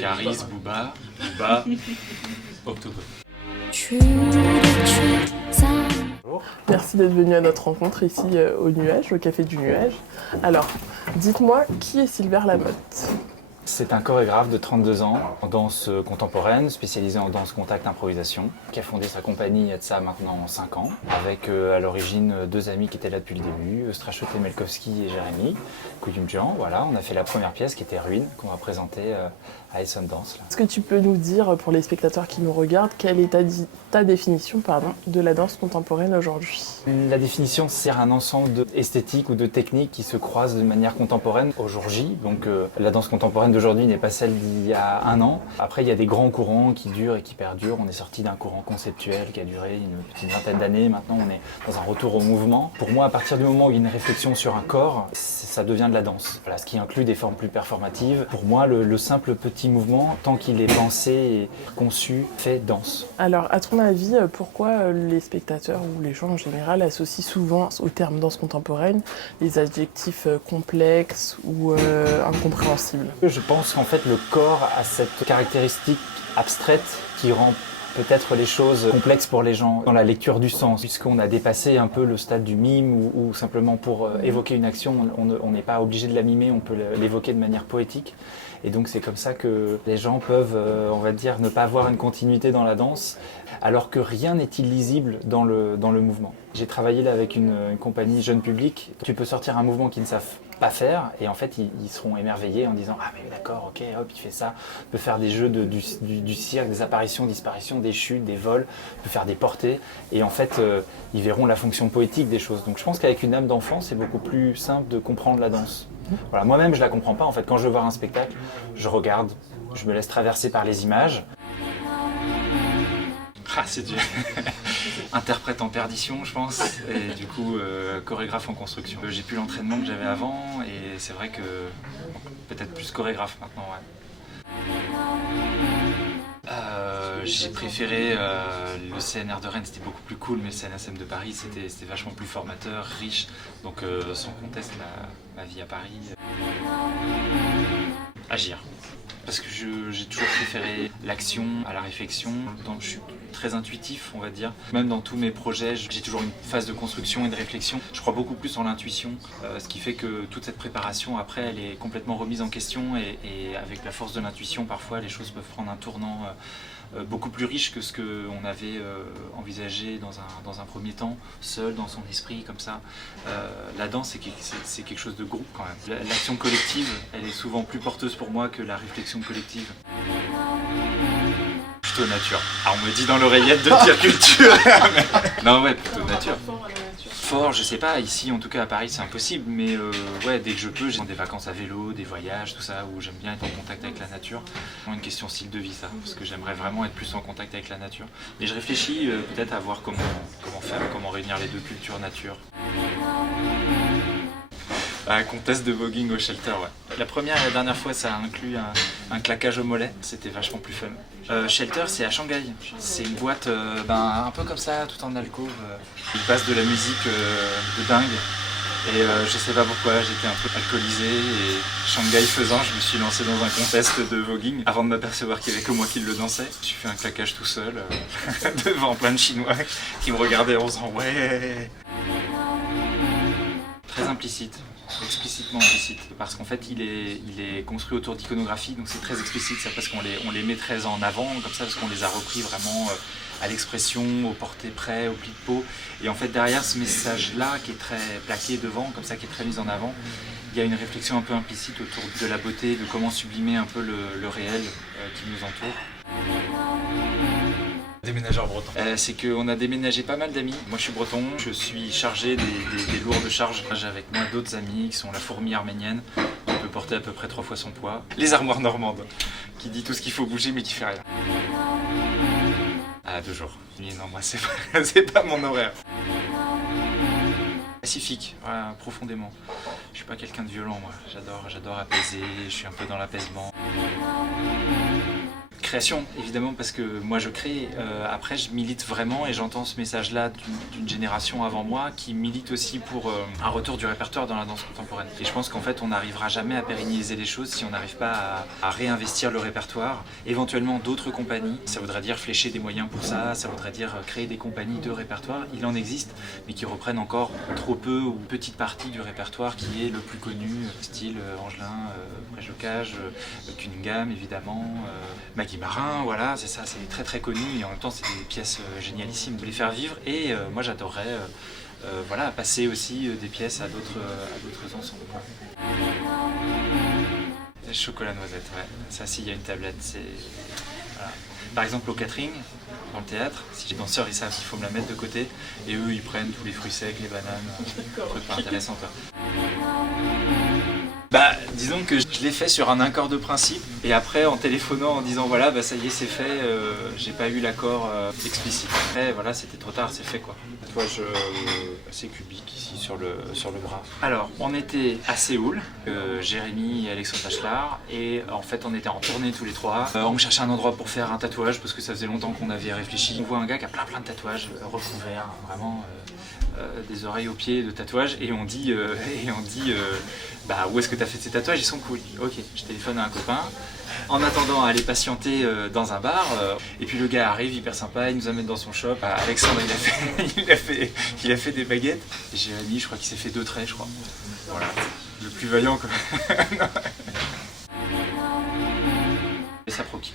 Caris, Booba, Booba, Octogone. Merci d'être venu à notre rencontre ici au Nuage, au Café du Nuage. Alors, dites-moi, qui est Silver Lamotte ? C'est un chorégraphe de 32 ans en danse contemporaine, spécialisé en danse contact improvisation, qui a fondé sa compagnie il y a de ça maintenant 5 ans, avec à l'origine 2 amis qui étaient là depuis le début, Strachot Melkowski et Jérémy Kouyumjian. Voilà, on a fait la première pièce qui était Ruine, qu'on va présenter à Essonne Danse. Est-ce que tu peux nous dire, pour les spectateurs qui nous regardent, quelle est ta définition de la danse contemporaine aujourd'hui ? La définition, c'est un ensemble d'esthétiques ou de techniques qui se croisent de manière contemporaine au jour J. Donc la danse contemporaine d'aujourd'hui n'est pas celle d'il y a 1 an. Après, il y a des grands courants qui durent et qui perdurent. On est sorti d'un courant conceptuel qui a duré une petite vingtaine d'années. Maintenant, on est dans un retour au mouvement. Pour moi, à partir du moment où il y a une réflexion sur un corps, ça devient de la danse. Voilà, ce qui inclut des formes plus performatives. Pour moi, le simple petit mouvement, tant qu'il est pensé et conçu, fait danse. Alors, à ton avis, pourquoi les spectateurs ou les gens en général associent souvent au terme danse contemporaine les adjectifs complexes ou incompréhensibles ? Je pense qu'en fait, le corps a cette caractéristique abstraite qui rend peut-être les choses complexes pour les gens dans la lecture du sens, puisqu'on a dépassé un peu le stade du mime ou simplement pour évoquer une action, on n'est pas obligé de la mimer, on peut l'évoquer de manière poétique. Et donc c'est comme ça que les gens peuvent, on va dire, ne pas avoir une continuité dans la danse, alors que rien n'est illisible dans le mouvement. J'ai travaillé là avec une compagnie jeune public. Tu peux sortir un mouvement qu'ils ne savent pas faire, et en fait ils seront émerveillés en disant « Ah mais d'accord, ok, hop, il fait ça ». On peut faire des jeux du cirque, des apparitions, disparitions, des chutes, des vols, on peut faire des portées, et en fait ils verront la fonction poétique des choses. Donc je pense qu'avec une âme d'enfant, c'est beaucoup plus simple de comprendre la danse. Voilà, moi-même je la comprends pas en fait. Quand je veux voir un spectacle, je regarde, je me laisse traverser par les images. Ah, c'est dur. Interprète en perdition, je pense, et du coup chorégraphe en construction. J'ai plus l'entraînement que j'avais avant, et c'est vrai que peut-être plus chorégraphe maintenant, ouais. J'ai préféré le CNR de Rennes, c'était beaucoup plus cool, mais le CNSM de Paris, c'était vachement plus formateur, riche, donc sans conteste ma vie à Paris. Agir. Parce que j'ai toujours préféré l'action à la réflexion. Je suis très intuitif, on va dire. Même dans tous mes projets, j'ai toujours une phase de construction et de réflexion. Je crois beaucoup plus en l'intuition, ce qui fait que toute cette préparation, après, elle est complètement remise en question. Et avec la force de l'intuition, parfois, les choses peuvent prendre un tournant beaucoup plus riche que ce qu'on avait envisagé dans un premier temps, seul, dans son esprit, comme ça. La danse, c'est quelque chose de groupe quand même. L'action collective, elle est souvent plus porteuse pour moi que la réflexion collective. Plutôt nature. Alors on me dit dans l'oreillette de dire culture. Non ouais, plutôt nature. Fort, je sais pas, ici en tout cas à Paris c'est impossible, mais ouais, dès que je peux, j'ai des vacances à vélo, des voyages, tout ça, où j'aime bien être en contact avec la nature. C'est une question style de vie ça, parce que j'aimerais vraiment être plus en contact avec la nature. Mais je réfléchis peut-être à voir comment faire, comment réunir les deux cultures nature. Un contest de voguing au shelter, ouais. La première et la dernière fois, ça a inclus un claquage au mollet. C'était vachement plus fun. Shelter, c'est à Shanghai. C'est une boîte un peu comme ça, tout en alcôve. Il passe de la musique de dingue. Et je sais pas pourquoi, j'étais un peu alcoolisé. Et Shanghai faisant, je me suis lancé dans un contest de voguing. Avant de m'apercevoir qu'il y avait que moi qui le dansais. Je suis fait un claquage tout seul, devant plein de Chinois qui me regardaient en faisant « Ouais !» Très implicite. Explicitement implicite, parce qu'en fait il est construit autour d'iconographie, donc c'est très explicite, ça, parce qu'on les met très en avant, comme ça, parce qu'on les a repris vraiment à l'expression, au porté-prêt, au pli de peau, et en fait derrière ce message-là qui est très plaqué devant, comme ça, qui est très mis en avant, il y a une réflexion un peu implicite autour de la beauté, de comment sublimer un peu le réel qui nous entoure. Déménageur breton. C'est qu'on a déménagé pas mal d'amis. Moi je suis breton, je suis chargé des lourdes charges. J'ai avec moi d'autres amis qui sont la fourmi arménienne, qui peut porter à peu près 3 fois son poids. Les armoires normandes, qui dit tout ce qu'il faut bouger mais qui fait rien. Ah, 2 jours. Non, moi c'est pas mon horaire. Pacifique, voilà, profondément. Je suis pas quelqu'un de violent, moi. J'adore apaiser, je suis un peu dans l'apaisement. création, évidemment, parce que moi je crée, après je milite vraiment et j'entends ce message-là d'une génération avant moi qui milite aussi pour un retour du répertoire dans la danse contemporaine. Et je pense qu'en fait on n'arrivera jamais à pérenniser les choses si on n'arrive pas à réinvestir le répertoire, éventuellement d'autres compagnies, ça voudrait dire flécher des moyens pour ça, ça voudrait dire créer des compagnies de répertoire, il en existe, mais qui reprennent encore trop peu ou une petite partie du répertoire qui est le plus connu, style Angelin, Préjocage, Cunningham évidemment, Maggie Marin, voilà, c'est ça, c'est très très connu et en même temps c'est des pièces génialissimes de les faire vivre et moi j'adorerais voilà, passer aussi des pièces à d'autres ensembles. Chocolat noisette, ouais, ça s'il y a une tablette, c'est... Voilà. Par exemple au catering, dans le théâtre, si les danseurs ils savent qu'il faut me la mettre de côté et eux ils prennent tous les fruits secs, les bananes, trucs pas intéressants quoi. Bah, disons que je l'ai fait sur un accord de principe et après en téléphonant en disant voilà bah ça y est c'est fait, j'ai pas eu l'accord explicite. Après voilà c'était trop tard, c'est fait quoi. Tatouage assez cubique ici sur le bras. Alors on était à Séoul, Jérémy et Alexandre Tachlar et en fait on était en tournée tous les trois. On cherchait un endroit pour faire un tatouage parce que ça faisait longtemps qu'on avait réfléchi. On voit un gars qui a plein de tatouages recouverts, vraiment des oreilles aux pieds de tatouages et on dit bah où est-ce que tu as fait ces tatouages, ils sont cool. Ok, je téléphone à un copain. En attendant à aller patienter dans un bar, et puis le gars arrive hyper sympa, il nous amène dans son shop. Alexandre il a fait des baguettes. Et Jérémy, je crois qu'il s'est fait 2 traits, je crois. Voilà, le plus vaillant quoi. Et Saproki.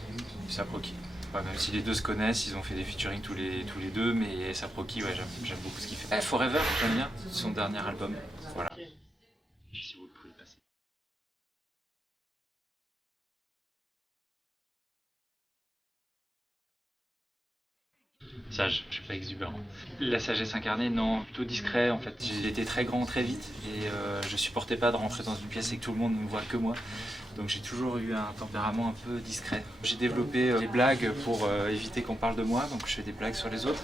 Ouais, même si les deux se connaissent, ils ont fait des featuring tous les deux, mais Saproki, ouais, j'aime beaucoup ce qu'il fait. Forever, j'aime bien, son dernier album. Voilà. Si vous pouvez passer. Sage, je suis pas exubérant. La sagesse incarnée, non, plutôt discret en fait. J'ai été très grand très vite et je supportais pas de rentrer dans une pièce et que tout le monde ne me voit que moi. Donc j'ai toujours eu un tempérament un peu discret. J'ai développé des blagues pour éviter qu'on parle de moi, donc je fais des blagues sur les autres.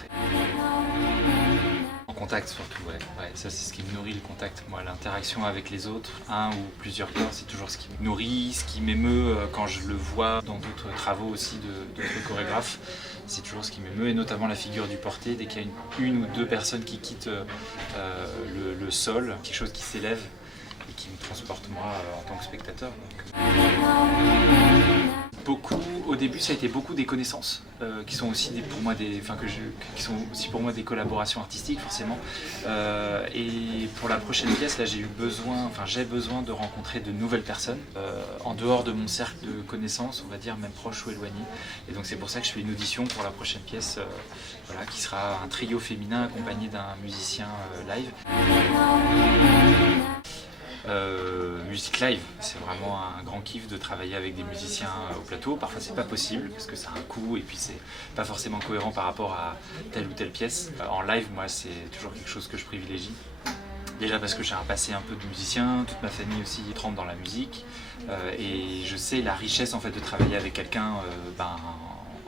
En contact surtout, ouais, ça c'est ce qui me nourrit le contact. Moi, l'interaction avec les autres, un ou plusieurs corps, c'est toujours ce qui me nourrit, ce qui m'émeut quand je le vois dans d'autres travaux aussi d'autres chorégraphes. C'est toujours ce qui m'émeut, et notamment la figure du porté, dès qu'il y a une ou deux personnes qui quittent le sol, quelque chose qui s'élève et qui me transporte moi en tant que spectateur. Beaucoup, au début ça a été beaucoup des connaissances qui sont aussi pour moi qui sont aussi pour moi des collaborations artistiques forcément. Et pour la prochaine pièce là j'ai besoin de rencontrer de nouvelles personnes en dehors de mon cercle de connaissances, on va dire même proches ou éloignés. Et donc c'est pour ça que je fais une audition pour la prochaine pièce voilà, qui sera un trio féminin accompagné d'un musicien live. Musique live, c'est vraiment un grand kiff de travailler avec des musiciens au plateau. Parfois c'est pas possible parce que ça a un coût et puis c'est pas forcément cohérent par rapport à telle ou telle pièce. En live, moi c'est toujours quelque chose que je privilégie. Déjà parce que j'ai un passé un peu de musicien, toute ma famille aussi trempe dans la musique et je sais la richesse en fait de travailler avec quelqu'un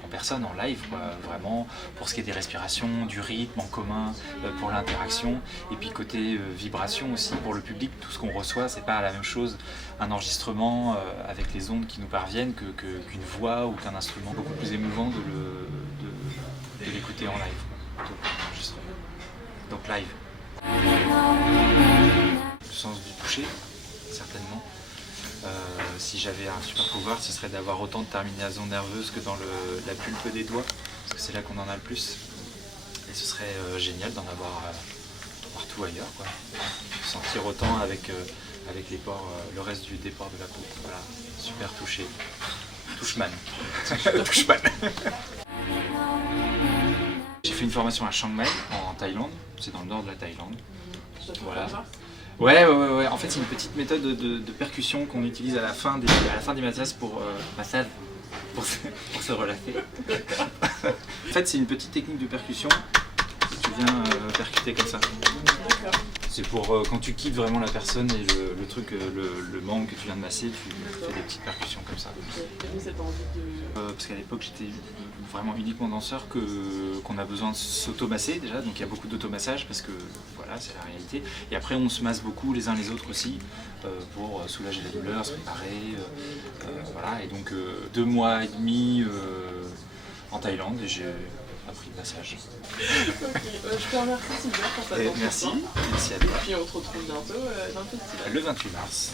en personne, en live, quoi, vraiment, pour ce qui est des respirations, du rythme en commun, pour l'interaction, et puis côté vibration aussi pour le public, tout ce qu'on reçoit, c'est pas la même chose, un enregistrement avec les ondes qui nous parviennent qu'une voix ou qu'un instrument, beaucoup plus émouvant de l'écouter en live. Donc live. Le sens du toucher, certainement. Si j'avais un super pouvoir, ce serait d'avoir autant de terminaisons nerveuses que dans la pulpe des doigts, parce que c'est là qu'on en a le plus. Et ce serait génial d'en avoir partout ailleurs, quoi. Sentir autant avec les pores, le reste des pores de la peau. Voilà, super touché. Touchman. Touchman. J'ai fait une formation à Chiang Mai, en Thaïlande. C'est dans le nord de la Thaïlande. Voilà. Ouais. En fait, c'est une petite méthode de percussion qu'on utilise à la fin des massages pour se relâcher. En fait, c'est une petite technique de percussion que tu viens percuter comme ça. C'est pour quand tu quittes vraiment la personne et le membre que tu viens de masser, tu fais des petites percussions comme ça. Parce qu'à l'époque, j'étais vraiment uniquement danseur qu'on a besoin de s'automasser déjà, donc il y a beaucoup d'automassage parce que voilà, voilà, c'est la réalité. Et après, on se masse beaucoup les uns les autres aussi pour soulager la douleur, se préparer. Voilà. Et donc 2 mois et demi en Thaïlande et j'ai appris le massage. Ok, je te remercie Sylvain pour ta temps. Merci à toi. Et puis on se retrouve bientôt dans le festival. Le 28 mars.